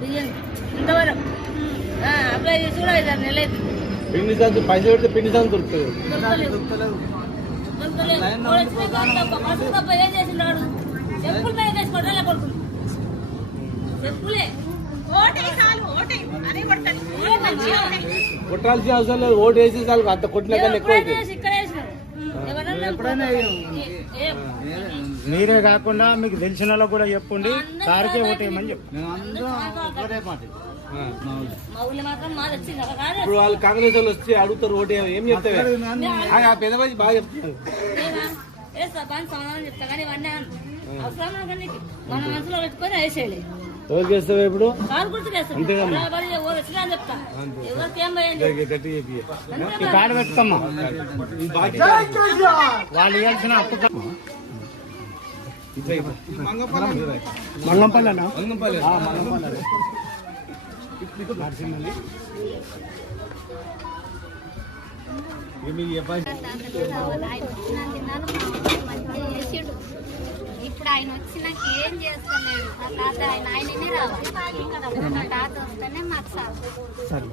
బియ్యం ఇంతవరకు అప్లై చేసి కూడా 5-6 నెలలు అవుతుంది. పిండి సంచులు పైసలు పెడితే పిండి సంచులు దొరుకుతుంది. ఏం చేసినాడు చెప్పులు మీద వేసుకోవడం అలా కొడుతుంది చెప్పులే కొట్టాల్సిన అవసరం లేదు. ఓటు వేసి చాలు అంత కొట్టినా కానీ ఎక్కువ మీరే కాకుండా మీకు తెలిసిన వాళ్ళకి కూడా చెప్పండి సార్కే ఓటేయమని చెప్పు. ఇప్పుడు వాళ్ళు కాంగ్రెస్ వాళ్ళు వచ్చి అడుగుతారు ఓటు ఏం చెప్తావే పెద్ద మనిషి బాగా చెప్తారు. సమాధానం చెప్తా కానీ ఇవన్నీ అవసరం మన మనసులో పెట్టుకొని వేసేయాలి. ఎవరికి వేస్తావా ఇప్పుడు? చెప్తా ఈ కార్డు పెట్టుకోమ్మా. వాళ్ళు ఇవ్వాల్సిన అప్పు మంగంపల్లి ఇప్పుడు ఆయన వచ్చి నాకు ఏం చేస్తలేడు. మా తాత ఆయననే రావాలి. తాత వస్తేనే మాకు సార్.